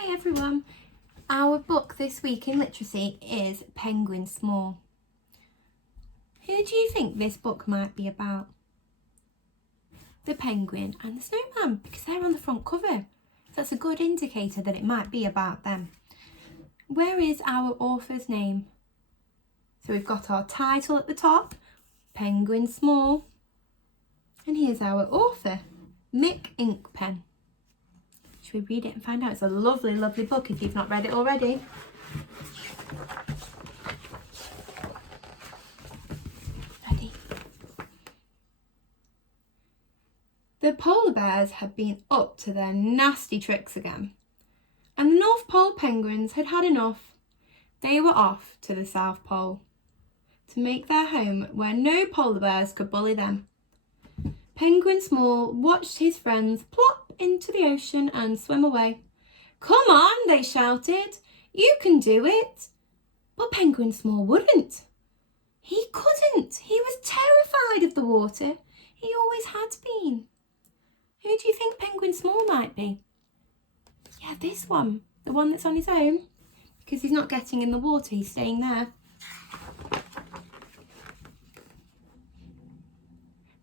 Hi everyone. Our book this week in literacy is Penguin Small. Who do you think this book might be about? The penguin and the snowman, because they're on the front cover. So that's a good indicator that it might be about them. Where is our author's name? So we've got our title at the top, Penguin Small. And here's our author, Mick Inkpen. Should we read it and find out? It's a lovely, lovely book if you've not read it already. Ready? The polar bears had been up to their nasty tricks again, and the North Pole penguins had had enough. They were off to the South Pole to make their home where no polar bears could bully them. Penguin Small watched his friends plop into the ocean and swim away. "Come on," they shouted. "You can do it." But Penguin Small wouldn't. He couldn't. He was terrified of the water. He always had been. Who do you think Penguin Small might be? Yeah, this one. The one that's on his own. Because he's not getting in the water, he's staying there.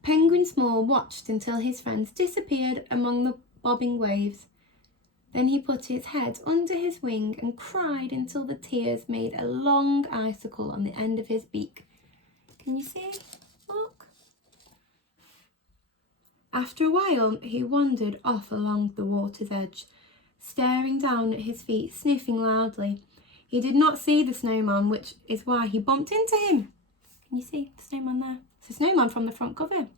Penguin Small watched until his friends disappeared among the bobbing waves. Then he put his head under his wing and cried until the tears made a long icicle on the end of his beak. Can you see? Look. After a while, he wandered off along the water's edge, staring down at his feet, sniffing loudly. He did not see the snowman, which is why he bumped into him. Can you see the snowman there? It's a snowman from the front cover.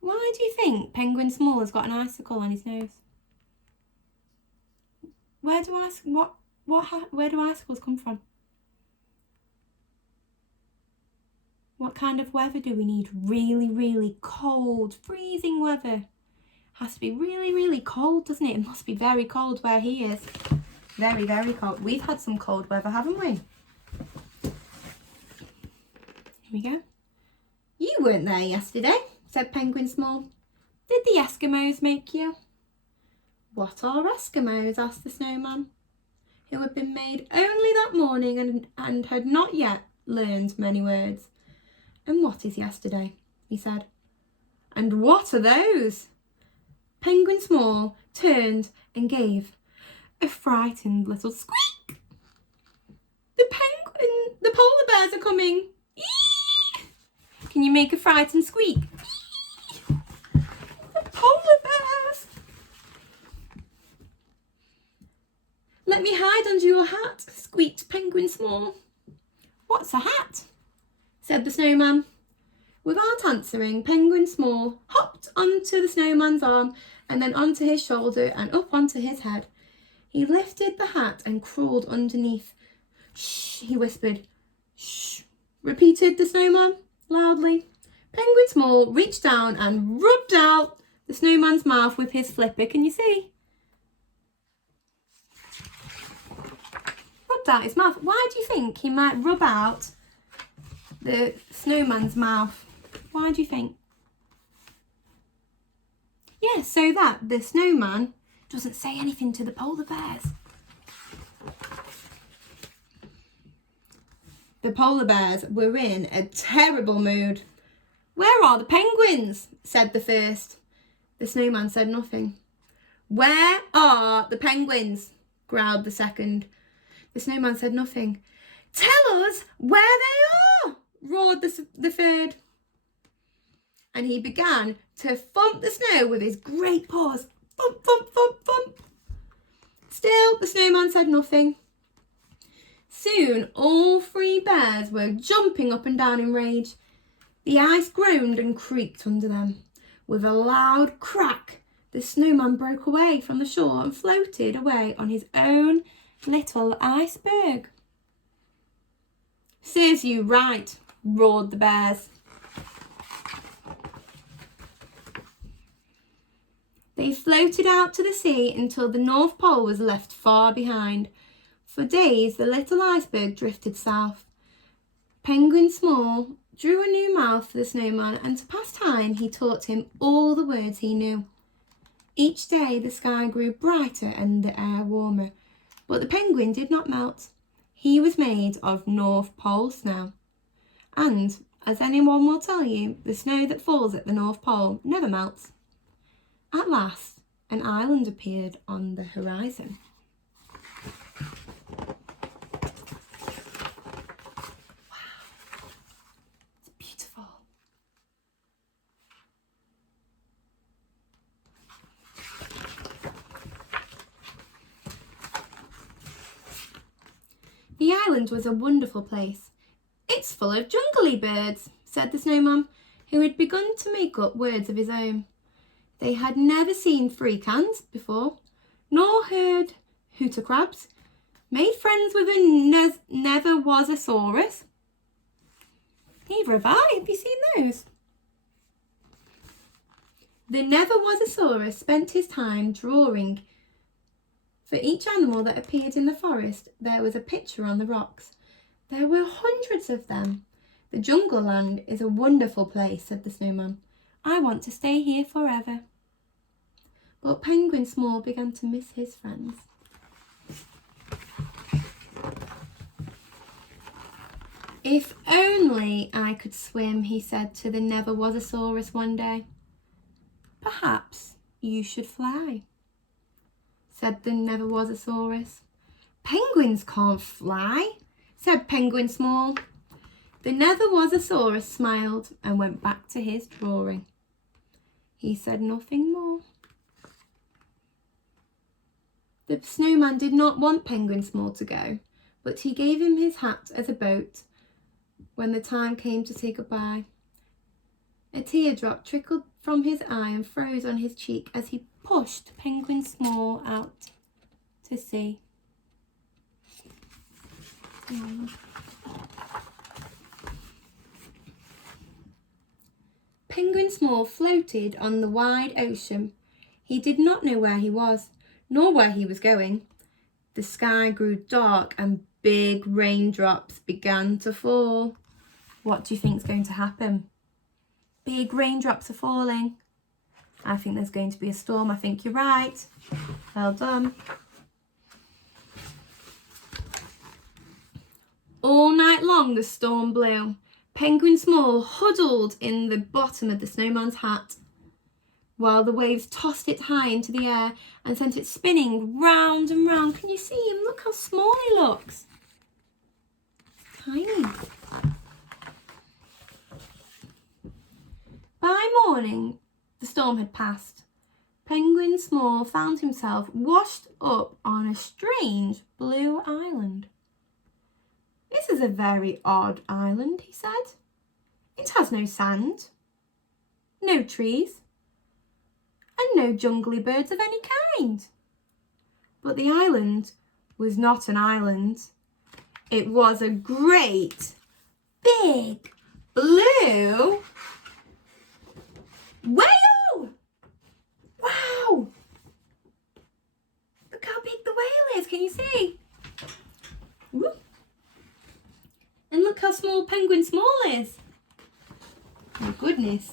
Why do you think Penguin Small has got an icicle on his nose? Where do icicles come from? What kind of weather do we need? Really, really cold, freezing weather. Has to be really, really cold, doesn't it? It must be very cold where he is. Very, very cold. We've had some cold weather, haven't we? Here we go. "You weren't there yesterday," said Penguin Small. "Did the Eskimos make you?" "What are Eskimos?" asked the snowman, who had been made only that morning and had not yet learned many words. "And what is yesterday?" he said. "And what are those?" Penguin Small turned and gave a frightened little squeak. The polar bears are coming." Eee! Can you make a frightened squeak? Eee! The polar bears. "Let me hide under your hat," squeaked Penguin Small. "What's a hat?" said the snowman. Without answering, Penguin Small hopped onto the snowman's arm and then onto his shoulder and up onto his head. He lifted the hat and crawled underneath. "Shh," he whispered. "Shh," repeated the snowman loudly. Penguin Small reached down and rubbed out the snowman's mouth with his flipper. Can you see? Rubbed out his mouth. Why do you think he might rub out the snowman's mouth? Why do you think? Yeah, so that the snowman doesn't say anything to the polar bears. The polar bears were in a terrible mood. "Where are the penguins?" said the first. The snowman said nothing. "Where are the penguins?" growled the second. The snowman said nothing. "Tell us where they are," roared the third. And he began to thump the snow with his great paws. Thump, thump, thump, thump. Still, the snowman said nothing. Soon, all three bears were jumping up and down in rage. The ice groaned and creaked under them. With a loud crack, the snowman broke away from the shore and floated away on his own little iceberg. "Serves you right," roared the bears. They floated out to the sea until the North Pole was left far behind. For days, the little iceberg drifted south. Penguin Small drew a new mouth for the snowman, and to pass time, he taught him all the words he knew. Each day the sky grew brighter and the air warmer, but the penguin did not melt. He was made of North Pole snow. And, as anyone will tell you, the snow that falls at the North Pole never melts. At last, an island appeared on the horizon. Wow, it's beautiful. The island was a wonderful place. It's full of jungly birds, said the snowman, who had begun to make up words of his own. They had never seen freak ants before, nor heard hooter crabs, made friends with a never-was-a-saurus. Neither have I. Have you seen those? The never-was-a-saurus spent his time drawing. For each animal that appeared in the forest, there was a picture on the rocks. There were hundreds of them. The jungle land is a wonderful place, said the snowman. I want to stay here forever. But Penguin Small began to miss his friends. If only I could swim, he said to the never-was-a-saurus one day. Perhaps you should fly, said the never-was-a-saurus. Penguins can't fly, said Penguin Small. The never-was-a-saurus smiled and went back to his drawing. He said nothing more. The snowman did not want Penguin Small to go, but he gave him his hat as a boat when the time came to say goodbye. A teardrop trickled from his eye and froze on his cheek as he pushed Penguin Small out to sea. Penguin Small floated on the wide ocean. He did not know where he was, nor where he was going. The sky grew dark and big raindrops began to fall. What do you think is going to happen? Big raindrops are falling. I think there's going to be a storm. I think you're right. Well done. All night long the storm blew. Penguin Small huddled in the bottom of the snowman's hat, while the waves tossed it high into the air and sent it spinning round and round. Can you see him? Look how small he looks. Tiny. By morning, the storm had passed. Penguin Small found himself washed up on a strange blue island. This is a very odd island, he said. It has no sand, no trees, and no jungly birds of any kind. But the island was not an island. It was a great, big, blue whale! Wow! Look how big the whale is, can you see? Woo. And look how small Penguin Small is. Oh goodness.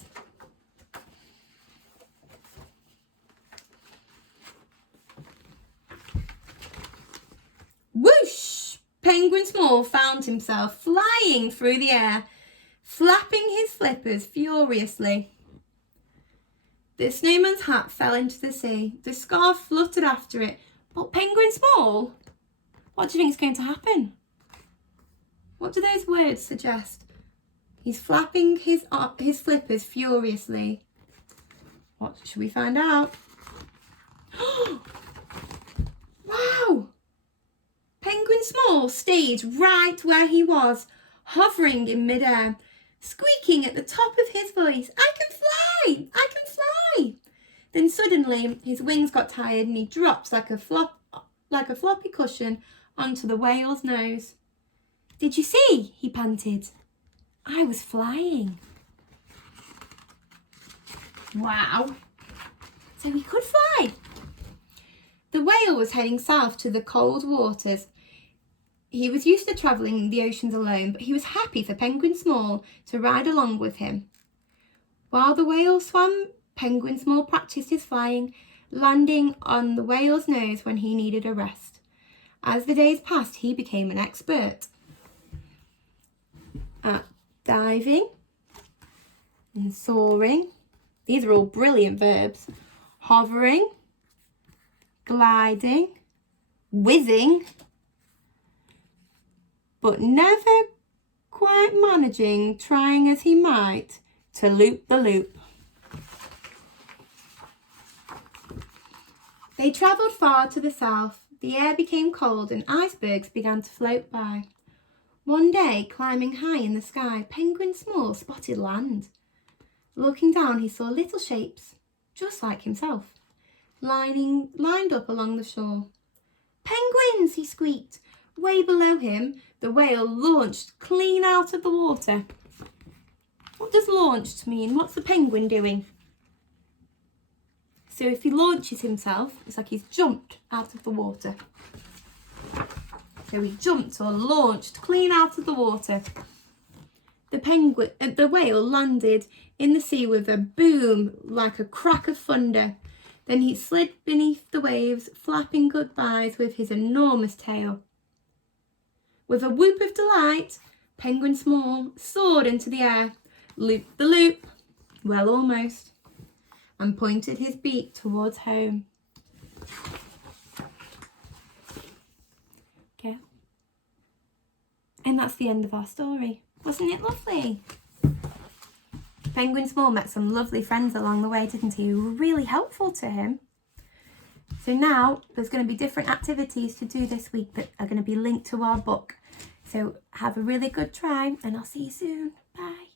Whoosh! Penguin Small found himself flying through the air, flapping his flippers furiously. The snowman's hat fell into the sea. The scarf fluttered after it. But Penguin Small? What do you think is going to happen? What do those words suggest? He's flapping his flippers furiously. What should we find out? Wow! Penguin Small stayed right where he was, hovering in midair, squeaking at the top of his voice, I can fly! I can fly! Then suddenly his wings got tired and he dropped like a floppy cushion onto the whale's nose. Did you see? He panted. I was flying. Wow. So he could fly. The whale was heading south to the cold waters. He was used to travelling the oceans alone, but he was happy for Penguin Small to ride along with him. While the whale swam, Penguin Small practiced his flying, landing on the whale's nose when he needed a rest. As the days passed, he became an expert at diving and soaring. These are all brilliant verbs. Hovering, gliding, whizzing, but never quite managing, trying as he might, to loop the loop. They travelled far to the south. The air became cold and icebergs began to float by. One day, climbing high in the sky, Penguin Small spotted land. Looking down, he saw little shapes, just like himself, lined up along the shore. "Penguins!" he squeaked. Way below him, the whale launched clean out of the water. What does launched mean? What's the penguin doing? So if he launches himself, it's like he's jumped out of the water. So he jumped or launched clean out of the water. The whale landed in the sea with a boom like a crack of thunder. Then he slid beneath the waves, flapping goodbyes with his enormous tail. With a whoop of delight, Penguin Small soared into the air, looped the loop, well almost, and pointed his beak towards home. Okay. And that's the end of our story. Wasn't it lovely? Penguin Small met some lovely friends along the way, didn't he? Who were really helpful to him. So now there's going to be different activities to do this week that are going to be linked to our book. So have a really good try and I'll see you soon. Bye.